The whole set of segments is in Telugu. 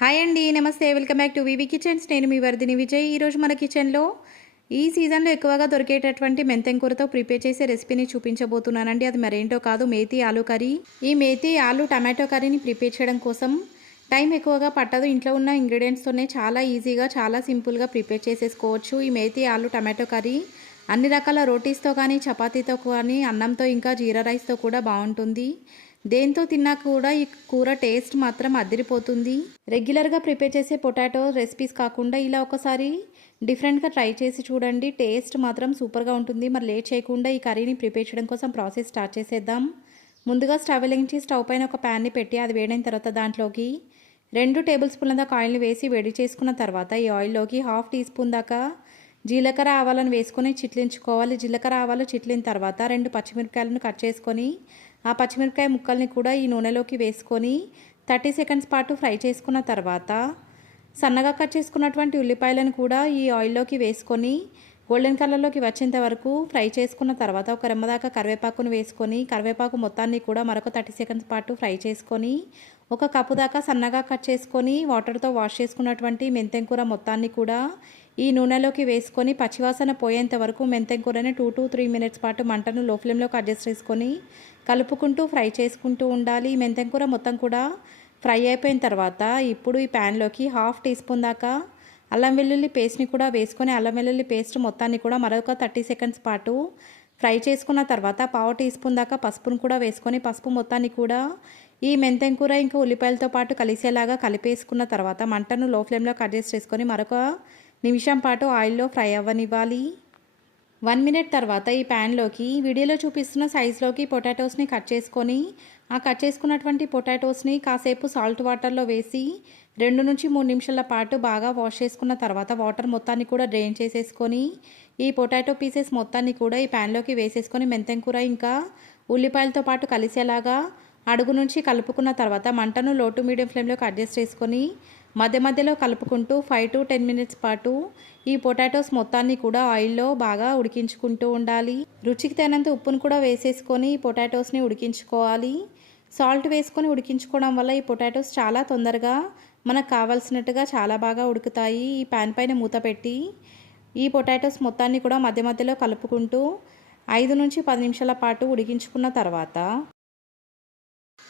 హాయ్ అండి, నమస్తే. Welcome back to VV kitchens. నేను మీ వర్ధిని విజయ్. ఈరోజు మన కిచెన్లో ఈ సీజన్లో ఎక్కువగా దొరికేటటువంటి మెంతెం కూరతో ప్రిపేర్ చేసే రెసిపీని చూపించబోతున్నానండి. అది మరేంటో కాదు, మేతి ఆలు కర్రీ. ఈ మేతి ఆలు టమాటో కర్రీని ప్రిపేర్ చేయడం కోసం టైం ఎక్కువగా పట్టదు. ఇంట్లో ఉన్న ఇంగ్రీడియంట్స్తోనే చాలా ఈజీగా, చాలా సింపుల్గా ప్రిపేర్ చేసేసుకోవచ్చు. ఈ మేతి ఆలు టమాటో కర్రీ అన్ని రకాల రోటీస్తో కానీ, చపాతీతో కానీ, అన్నంతో, ఇంకా జీరా రైస్తో కూడా బాగుంటుంది. దేంతో తిన్నా కూడా ఈ కూర టేస్ట్ మాత్రం అదిరిపోతుంది. రెగ్యులర్గా ప్రిపేర్ చేసే పొటాటో రెసిపీస్ కాకుండా ఇలా ఒకసారి డిఫరెంట్గా ట్రై చేసి చూడండి. టేస్ట్ మాత్రం సూపర్గా ఉంటుంది. మరి లేట్ చేయకుండా ఈ కర్రీని ప్రిపేర్ చేయడం కోసం ప్రాసెస్ స్టార్ట్ చేసేద్దాం. ముందుగా స్టవ్ వెలిగించి స్టవ్ పైన ఒక ప్యాన్ని పెట్టి అది వేడైన తర్వాత దాంట్లోకి 2 టేబుల్ స్పూన్ల దాకా ఆయిల్ని వేసి వేడి చేసుకున్న తర్వాత ఈ ఆయిల్లోకి 1/2 టీ స్పూన్ దాకా జీలకర్ర ఆవాలను వేసుకొని చిట్లించుకోవాలి. జీలకర్ర ఆవాలు చిట్లిన తర్వాత 2 పచ్చిమిరపకాయలను కట్ చేసుకొని ఆ పచ్చిమిరపకాయ ముక్కల్ని కూడా ఈ నూనెలోకి వేసుకొని 30 సెకండ్స్ పాటు ఫ్రై చేసుకున్న తర్వాత సన్నగా కట్ చేసుకున్నటువంటి ఉల్లిపాయలను కూడా ఈ ఆయిల్లోకి వేసుకొని గోల్డెన్ కలర్లోకి వచ్చేంత వరకు ఫ్రై చేసుకున్న తర్వాత ఒక రెమ్మ దాకా కరివేపాకును వేసుకొని కరివేపాకు మొత్తాన్ని కూడా మరొక 30 సెకండ్స్ పాటు ఫ్రై చేసుకొని ఒక కప్పు దాకా సన్నగా కట్ చేసుకొని వాటర్తో వాష్ చేసుకున్నటువంటి మెంతెం కూర మొత్తాన్ని కూడా ఈ నూనెలోకి వేసుకొని పచ్చివాసన పోయేంత వరకు మెంతెం కూరని 2 to 3 మినిట్స్ పాటు మంటను లో ఫ్లేమ్లోకి అడ్జస్ట్ చేసుకొని కలుపుకుంటూ ఫ్రై చేసుకుంటూ ఉండాలి. ఈ మెంతెం కూర మొత్తం కూడా ఫ్రై అయిపోయిన తర్వాత ఇప్పుడు ఈ ప్యాన్లోకి 1/2 టీ స్పూన్ దాకా అల్లం వెల్లుల్లి పేస్ట్ని కూడా వేసుకొని అల్లం వెల్లుల్లి పేస్ట్ మొత్తాన్ని కూడా మరొక 30 సెకండ్స్ పాటు ఫ్రై చేసుకున్న తర్వాత 1/2 టీ స్పూన్ దాకా పసుపును కూడా వేసుకొని పసుపు మొత్తాన్ని కూడా ఈ మెంతెం కూర ఇంకా ఉల్లిపాయలతో పాటు కలిసేలాగా కలిపేసుకున్న తర్వాత మంటను లో ఫ్లేమ్లోకి అడ్జస్ట్ చేసుకొని మరొక నిమిషం పాటు ఆయిల్లో ఫ్రై అవ్వనివ్వాలి. 1 మినిట్ తర్వాత ఈ ప్యాన్లోకి వీడియోలో చూపిస్తున్న సైజులోకి పొటాటోస్ని కట్ చేసుకొని ఆ కట్ చేసుకున్నటువంటి పొటాటోస్ని కాసేపు సాల్ట్ వాటర్లో వేసి 2 నుంచి 3 నిమిషాల పాటు బాగా వాష్ చేసుకున్న తర్వాత వాటర్ మొత్తాన్ని కూడా డ్రైన్ చేసేసుకొని ఈ పొటాటో పీసెస్ మొత్తాన్ని కూడా ఈ ప్యాన్లోకి వేసేసుకొని మెంతెం కూర ఇంకా ఉల్లిపాయలతో పాటు కలిసేలాగా అడుగు నుంచి కలుపుకున్న తర్వాత మంటను లో టు మీడియం ఫ్లేమ్లోకి అడ్జస్ట్ చేసుకొని మధ్య మధ్యలో కలుపుకుంటూ 5 to 10 మినిట్స్ పాటు ఈ పొటాటోస్ మొత్తాన్ని కూడా ఆయిల్లో బాగా ఉడికించుకుంటూ ఉండాలి. రుచికి తగినంత ఉప్పును కూడా వేసేసుకొని ఈ పొటాటోస్ని ఉడికించుకోవాలి. సాల్ట్ వేసుకొని ఉడికించుకోవడం వల్ల ఈ పొటాటోస్ చాలా తొందరగా మనకు కావాల్సినట్టుగా చాలా బాగా ఉడుకుతాయి. ఈ ప్యాన్ పైన మూత పెట్టి ఈ పొటాటోస్ మొత్తాన్ని కూడా మధ్య మధ్యలో కలుపుకుంటూ 5 నుంచి 10 నిమిషాల పాటు ఉడికించుకున్న తర్వాత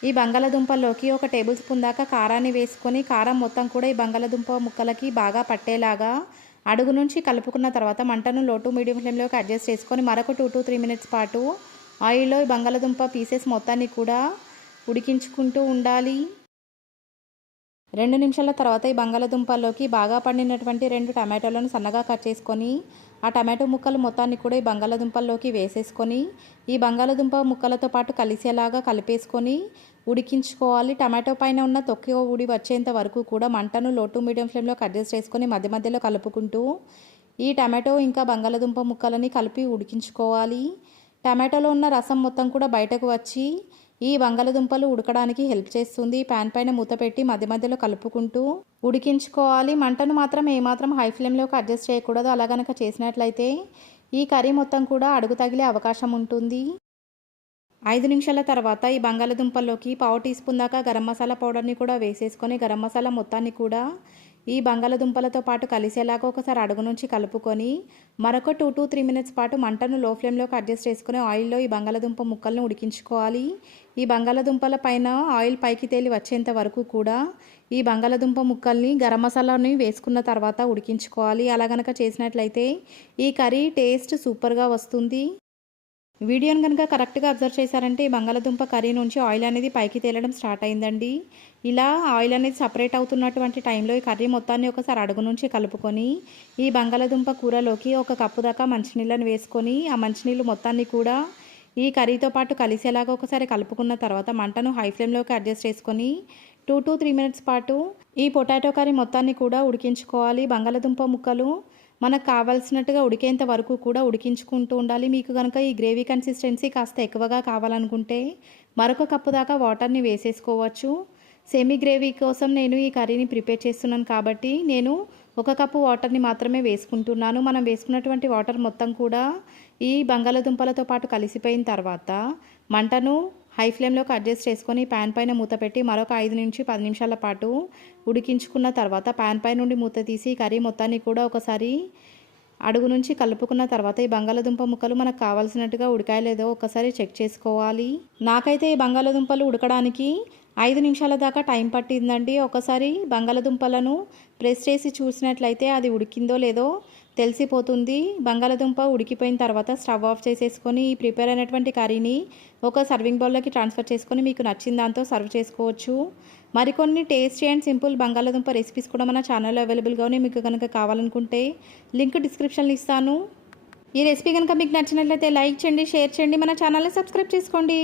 ఈ బంగాళదుంపల్లోకి ఒక టేబుల్ స్పూన్ దాకా కారాన్ని వేసుకొని కారం మొత్తం కూడా ఈ బంగాళదుంప ముక్కలకి బాగా పట్టేలాగా అడుగు నుంచి కలుపుకున్న తర్వాత మంటను లో టు మీడియం ఫ్లేమ్లోకి అడ్జస్ట్ చేసుకొని మరొక 2 to 3 మినిట్స్ పాటు ఆయిల్లో ఈ బంగాళదుంప పీసెస్ మొత్తాన్ని కూడా ఉడికించుకుంటూ ఉండాలి. 2 నిమిషాల తర్వాత ఈ బంగాళదుంపల్లోకి బాగా పండినటువంటి 2 టమాటోలను సన్నగా కట్ చేసుకొని ఆ టమాటో ముక్కలు మొత్తాన్ని కూడా ఈ బంగాళదుంపల్లోకి వేసేసుకొని ఈ బంగాళదుంప ముక్కలతో పాటు కలిసేలాగా కలిపేసుకొని ఉడికించుకోవాలి. టమాటో పైన ఉన్న తొక్కి ఊడి వచ్చేంత వరకు కూడా మంటను లో టు మీడియం ఫ్లేమ్లోకి అడ్జస్ట్ చేసుకొని మధ్య మధ్యలో కలుపుకుంటూ ఈ టమాటో ఇంకా బంగాళదుంప ముక్కలని కలిపి ఉడికించుకోవాలి. టమాటోలో ఉన్న రసం మొత్తం కూడా బయటకు వచ్చి ఈ బంగాళదుంపలు ఉడకడానికి హెల్ప్ చేస్తుంది. ప్యాన్ పైన మూత పెట్టి మధ్య మధ్యలో కలుపుకుంటూ ఉడికించుకోవాలి. మంటను మాత్రం ఏమాత్రం హై ఫ్లేమ్లోకి అడ్జస్ట్ చేయకూడదు. అలా కనుక చేసినట్లయితే ఈ కర్రీ మొత్తం కూడా అడుగు తగిలే అవకాశం ఉంటుంది. 5 నిమిషాల తర్వాత ఈ బంగాళదుంపల్లోకి 1/2 టీ స్పూన్ దాకా గరం మసాలా పౌడర్ని కూడా వేసేసుకొని గరం మసాలా మొత్తాన్ని కూడా ఈ బంగాళదుంపలతో పాటు కలిసేలాగా ఒకసారి అడుగు నుంచి కలుపుకొని మరొక 2 to 3 మినిట్స్ పాటు మంటను లో ఫ్లేమ్లోకి అడ్జస్ట్ చేసుకుని ఆయిల్లో ఈ బంగాళదుంప ముక్కలను ఉడికించుకోవాలి. ఈ బంగాళదుంపల పైన ఆయిల్ పైకి తేలి వచ్చేంత వరకు కూడా ఈ బంగాళదుంప ముక్కల్ని గరం మసాలాని వేసుకున్న తర్వాత ఉడికించుకోవాలి. అలా గనక చేసినట్లయితే ఈ కర్రీ టేస్ట్ సూపర్గా వస్తుంది. వీడియోని కనుక కరెక్ట్గా అబ్జర్వ్ చేశారంటే ఈ బంగాళదుంప కర్రీ నుంచి ఆయిల్ అనేది పైకి తేలడం స్టార్ట్ అయిందండి. ఇలా ఆయిల్ అనేది సపరేట్ అవుతున్నటువంటి టైంలో ఈ కర్రీ మొత్తాన్ని ఒకసారి అడుగు నుంచి కలుపుకొని ఈ బంగాళదుంప కూరలోకి ఒక కప్పు దాకా మంచినీళ్ళని వేసుకొని ఆ మంచినీళ్ళు మొత్తాన్ని కూడా ఈ కర్రీతో పాటు కలిసేలాగా ఒకసారి కలుపుకున్న తర్వాత మంటను హై ఫ్లేమ్లోకి అడ్జస్ట్ చేసుకొని 2 to 3 మినిట్స్ పాటు ఈ పొటాటో కర్రీ మొత్తాన్ని కూడా ఉడికించుకోవాలి. బంగాళదుంప ముక్కలు మనకు కావాల్సినట్టుగా ఉడికేంత వరకు కూడా ఉడికించుకుంటూ ఉండాలి. మీకు కనుక ఈ గ్రేవీ కన్సిస్టెన్సీ కాస్త ఎక్కువగా కావాలనుకుంటే మరొక కప్పు దాకా వాటర్ని వేసేసుకోవచ్చు. సెమీ గ్రేవీ కోసం నేను ఈ కర్రీని ప్రిపేర్ చేస్తున్నాను కాబట్టి నేను 1 కప్పు వాటర్ని మాత్రమే వేసుకుంటున్నాను. మనం వేసుకున్నటువంటి వాటర్ మొత్తం కూడా ఈ బంగాళదుంపలతో పాటు కలిసిపోయిన తర్వాత మంటను హై ఫ్లేమ్లోకి అడ్జస్ట్ చేసుకొని ప్యాన్ పైన మూత పెట్టి మరొక 5 నుంచి 10 నిమిషాల పాటు ఉడికించుకున్న తర్వాత ప్యాన్ పై నుండి మూత తీసి కర్రీ మొత్తాన్ని కూడా ఒకసారి అడుగు నుంచి కలుపుకున్న తర్వాత ఈ బంగాళదుంప ముక్కలు మనకు కావాల్సినట్టుగా ఉడికాయో లేదో ఒకసారి చెక్ చేసుకోవాలి. నాకైతే ఈ బంగాళదుంపలు ఉడకడానికి 5 నిమిషాల దాకా టైం పట్టిందండి. ఒకసారి బంగాళదుంపలను ప్రెస్ చేసి చూసినట్లయితే అది ఉడికిందో లేదో తెలిసిపోతుంది. బంగాళదుంప ఉడికిపోయిన తర్వాత స్టవ్ ఆఫ్ చేసేసుకొని ఈ ప్రిపేర్ అయినటువంటి కర్రీని ఒక సర్వింగ్ బౌల్లోకి ట్రాన్స్ఫర్ చేసుకొని మీకు నచ్చిన దాంతో సర్వ్ చేసుకోవచ్చు. మరికొన్ని టేస్టీ అండ్ సింపుల్ బంగాళదుంప రెసిపీస్ కూడా మన ఛానల్లో అవైలబుల్గా ఉన్నాయి. మీకు కనుక కావాలనుకుంటే లింక్ డిస్క్రిప్షన్లో ఇస్తాను. ఈ రెసిపీ కనుక మీకు నచ్చినట్లయితే లైక్ చేయండి, షేర్ చేయండి, మన ఛానల్ని సబ్స్క్రైబ్ చేసుకోండి.